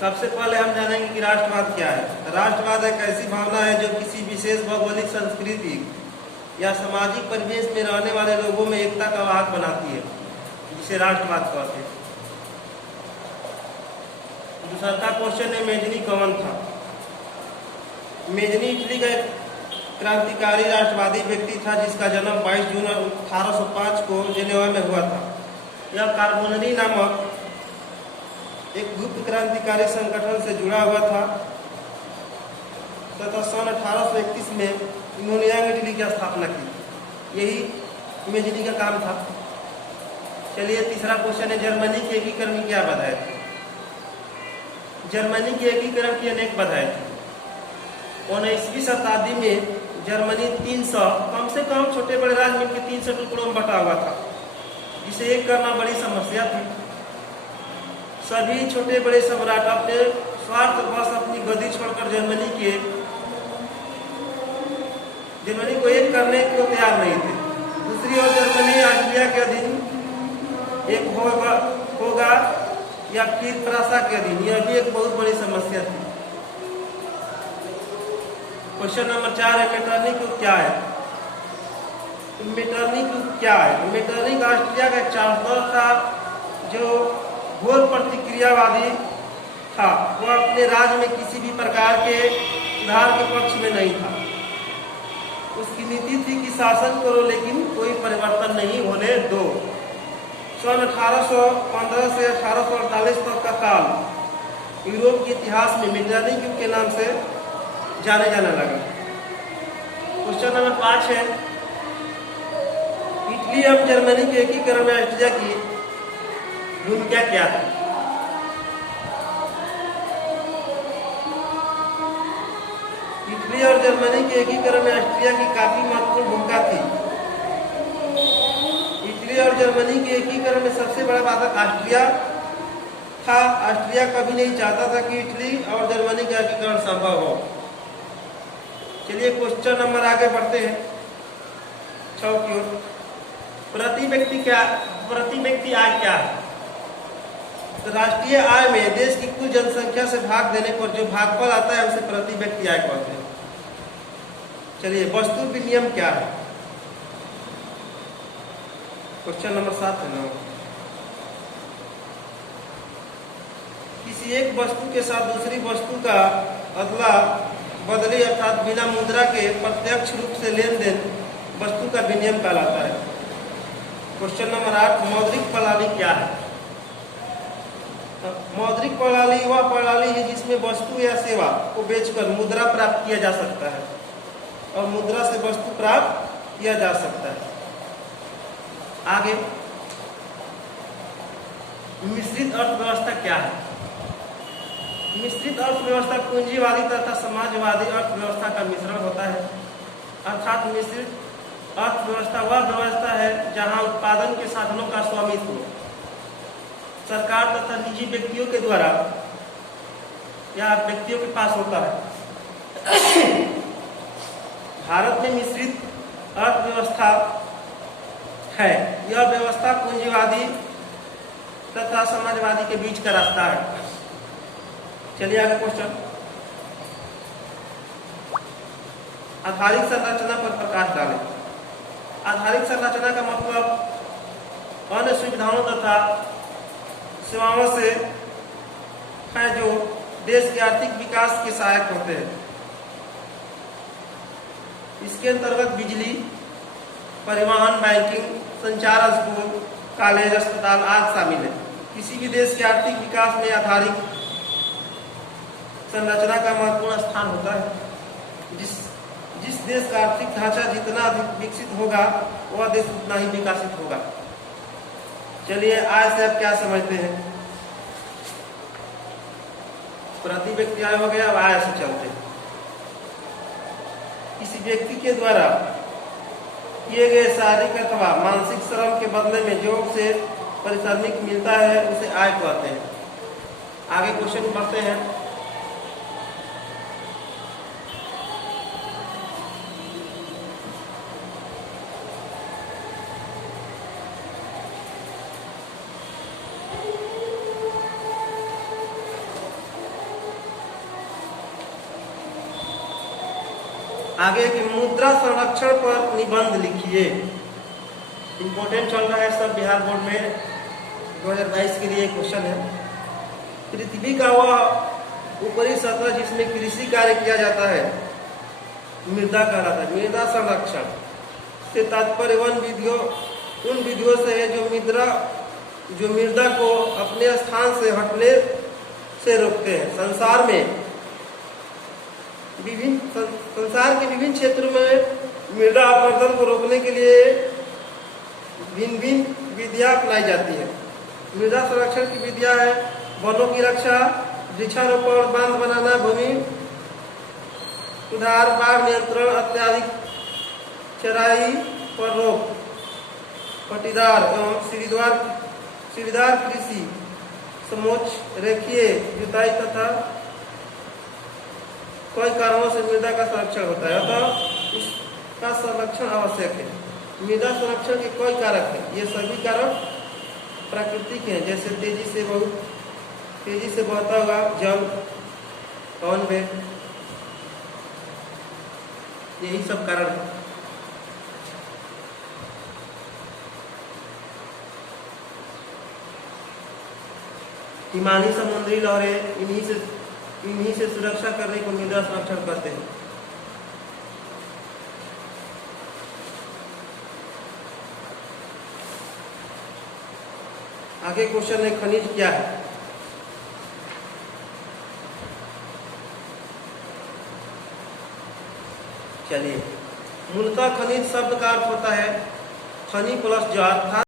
सबसे पहले हम जानेंगे कि राष्ट्रवाद क्या है। राष्ट्रवाद एक ऐसी भावना है जो किसी विशेष भौगोलिक संस्कृति या सामाजिक परिवेश में रहने वाले लोगों में एकता का वाहक बनाती है, जिसे राष्ट्रवाद कहते हैं। दूसरा का क्वेश्चन है, मेजनी कौन था? मेजनी इटली का एक क्रांतिकारी राष्ट्रवादी व्यक्ति था जिसका जन्म 22 जून 1805 को जेनेवा में हुआ था। यह कार्बोनरी नामक एक गुप्त क्रांतिकारी संगठन से जुड़ा हुआ था तथा सन 1831 में इन्होंने यंग इटली की स्थापना की। यही मेजनी का काम था। चलिए तीसरा क्वेश्चन है, जर्मनी के एकीकरण की क्या बाधाएं थी? जर्मनी के एकीकरण की अनेक बाधाएं थी। 19वीं शताब्दी में जर्मनी 300 कम से कम छोटे बड़े राज्य मिलकर 300 टुकड़ों में बटा हुआ था, जिसे एक करना बड़ी समस्या थी। सभी छोटे बड़े सम्राट अपने स्वार्थवश अपनी गद्दी छोड़कर जर्मनी को एक करने को तैयार नहीं थे। दूसरी ओर जर्मनी ऑस्ट्रिया के अधीन एक होगा या फिर फ्रांस के अधीन, यह भी एक बहुत बड़ी समस्या थी। क्वेश्चन नंबर 4 है, मेटरनिख युद्ध क्या है? मेटरनिख युद्ध क्या है? मेटरनिख ऑस्ट्रिया का एक चांसलर था जो घोर प्रतिक्रियावादी था। वह अपने राज्य में किसी भी प्रकार के सुधार के पक्ष में नहीं था। उसकी नीति थी कि शासन करो लेकिन कोई परिवर्तन नहीं होने दो। सन 1815 से 1848 तक का काल यूरोप के इतिहास में मेटरनिख युग के नाम से जाने जाने लगा। क्वेश्चन नंबर 5 है, इटली और जर्मनी के एकीकरण में ऑस्ट्रिया की भूमिका क्या थी? इटली और जर्मनी के एकीकरण में ऑस्ट्रिया की काफी महत्वपूर्ण भूमिका थी। इटली और जर्मनी के एकीकरण में सबसे बड़ा बाधक ऑस्ट्रिया था। ऑस्ट्रिया कभी नहीं चाहता था कि इटली और जर्मनी का एकीकरण संभव हो। चलिए क्वेश्चन नंबर आगे बढ़ते हैं 6 की ओर। प्रति व्यक्ति आय क्या है? तो राष्ट्रीय आय में देश की कुल जनसंख्या से भाग देने पर जो भागफल आता है उसे प्रति व्यक्ति आय कहते हैं। चलिए वस्तु विनिमय क्या है? क्वेश्चन नंबर 7 है ना। किसी एक वस्तु के साथ दूसरी वस्तु का अदला बदली अर्थात बिना मुद्रा के प्रत्यक्ष रूप से लेन देन वस्तु का विनिमय कहलाता है। क्वेश्चन नंबर 8, मौद्रिक प्रणाली क्या है? मौद्रिक प्रणाली वह प्रणाली है जिसमें वस्तु या सेवा को बेचकर मुद्रा प्राप्त किया जा सकता है और मुद्रा से वस्तु प्राप्त किया जा सकता है। आगे, मिश्रित अर्थव्यवस्था क्या है? मिश्रित अर्थव्यवस्था पूंजीवादी तथा समाजवादी अर्थव्यवस्था का मिश्रण होता है। अर्थात मिश्रित अर्थव्यवस्था वह व्यवस्था है जहां उत्पादन के साधनों का स्वामित्व सरकार तथा निजी व्यक्तियों के द्वारा या व्यक्तियों के पास होता है। भारत में मिश्रित अर्थव्यवस्था है। यह व्यवस्था पूंजीवादी तथा समाजवादी के बीच का रास्ता है। चलिए आगे क्वेश्चन, आधारिक संरचना पर प्रकाश डालें। आधारिक संरचना का मतलब अन्य सुविधाओं तथा सेवाओं से है जो देश के आर्थिक विकास के सहायक होते हैं। इसके अंतर्गत बिजली, परिवहन, बैंकिंग, संचार, स्कूल, कॉलेज, अस्पताल आदि शामिल है। किसी भी देश के आर्थिक विकास में आधारिक संरचना का महत्वपूर्ण स्थान होता है। जिस देश का आर्थिक ढांचा जितना अधिक विकसित होगा वह देश उतना ही विकसित होगा। चलिए आय से आप क्या समझते हैं? प्रति व्यक्ति आय हो गया। अब आय से चलते हैं। किसी व्यक्ति के द्वारा किए गए शारीरिक अथवा मानसिक श्रम के बदले में जो उसे पारिश्रमिक मिलता है उसे आय कहते हैं। आगे क्वेश्चन बढ़ते हैं। आगे की मुद्रा संरक्षण पर निबंध लिखिए। इंपॉर्टेंट चल रहा है सब बिहार बोर्ड में 2022 के लिए क्वेश्चन है। पृथ्वी का वह ऊपरी सतह जिसमें कृषि कार्य किया जाता है मृदा कहलाता है। मृदा संरक्षण से तात्पर्य उन विधियों से है जो मृदा को अपने स्थान से हटने से रोकते हैं। संसार के विभिन्न क्षेत्रों में मृदा अपरदन को रोकने के लिए भिन्न विधियां अपनाई जाती है। मृदा संरक्षण की विधियां है वनों की रक्षा, वृक्षारोपण, बांध बनाना, भूमि सुधार, बाढ़ नियंत्रण, अत्यधिक चराई पर रोक, पट्टीदार एवं सीढ़ीदार कृषि, समोच्च रेखीय जुताई तथा कई कारणों से मृदा का संरक्षण होता है, अतः इसका संरक्षण आवश्यक है। मृदा संरक्षण के कई कारक हैं। ये सभी कारक प्राकृतिक हैं, जैसे तेजी से बहता हुआ जल, पवन वेग, यही सब कारण है। हिमानी समुद्री लहरें इन्हीं से सुरक्षा करने को मृदा संरक्षण कहते हैं। आगे क्वेश्चन है खनिज क्या है। चलिए, मूलतः खनिज शब्द का अर्थ होता है खनि प्लस जड़।